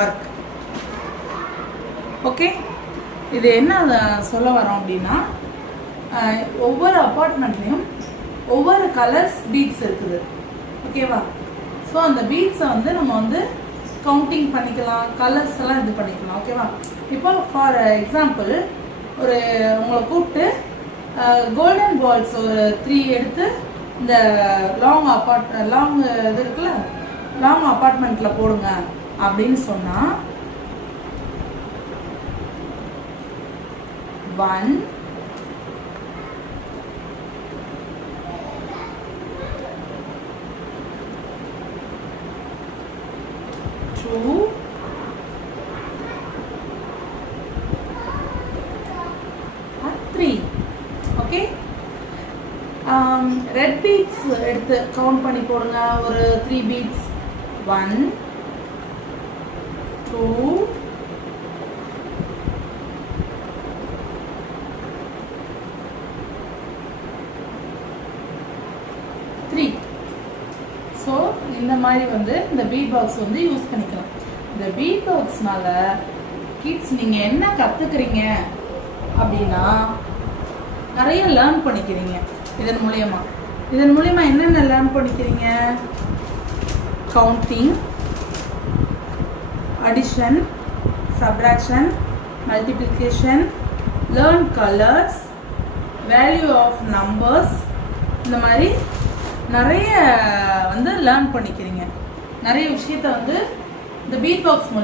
Work. Okay, இது என்ன சொல்ல வரோம் அப்படின்னா, ஒவ்வொரு அப்பார்ட்மெண்ட்லேயும் ஒவ்வொரு கலர்ஸ் பீட்ஸ் இருக்குது. ஓகேவா? ஸோ அந்த பீட்ஸை வந்து நம்ம வந்து கவுண்டிங் பண்ணிக்கலாம், கலர்ஸ் எல்லாம் இது பண்ணிக்கலாம். ஓகேவா? இப்போ ஃபார் எக்ஸாம்பிள் ஒரு உங்களை கூப்பிட்டு கோல்டன் பால்ஸ் ஒரு 3 எடுத்து இந்த லாங் இது இருக்குல்ல, லாங் அப்பார்ட்மெண்ட்டில் போடுங்க அப்படின்னு சொன்னால் 1 2 3. ஓகே, ரெட் பீட்ஸ் எடுத்து கவுண்ட் பண்ணி போடுங்க. ஒரு 3 பீட்ஸ். 1 2 3. ஸோ இந்த மாதிரி வந்து இந்த பீட் பாக்ஸ் வந்து யூஸ் பண்ணிக்கலாம். இந்த பீட் பாக்ஸ்னால கிட்ஸ் நீங்கள் என்ன கற்றுக்குறீங்க அப்படின்னா நிறைய லேர்ன் பண்ணிக்கிறீங்க. இதன் மூலயமா என்னென்ன லேர்ன் பண்ணிக்கிறீங்க? Counting, addition, subtraction, multiplication, learn colours, value of numbers, இந்த மாதிரி நிறைய வந்து லேர்ன் பண்ணிக்கிறீங்க. நிறைய விஷயத்த வந்து இந்த பீட் பாக்ஸ் மூலியமா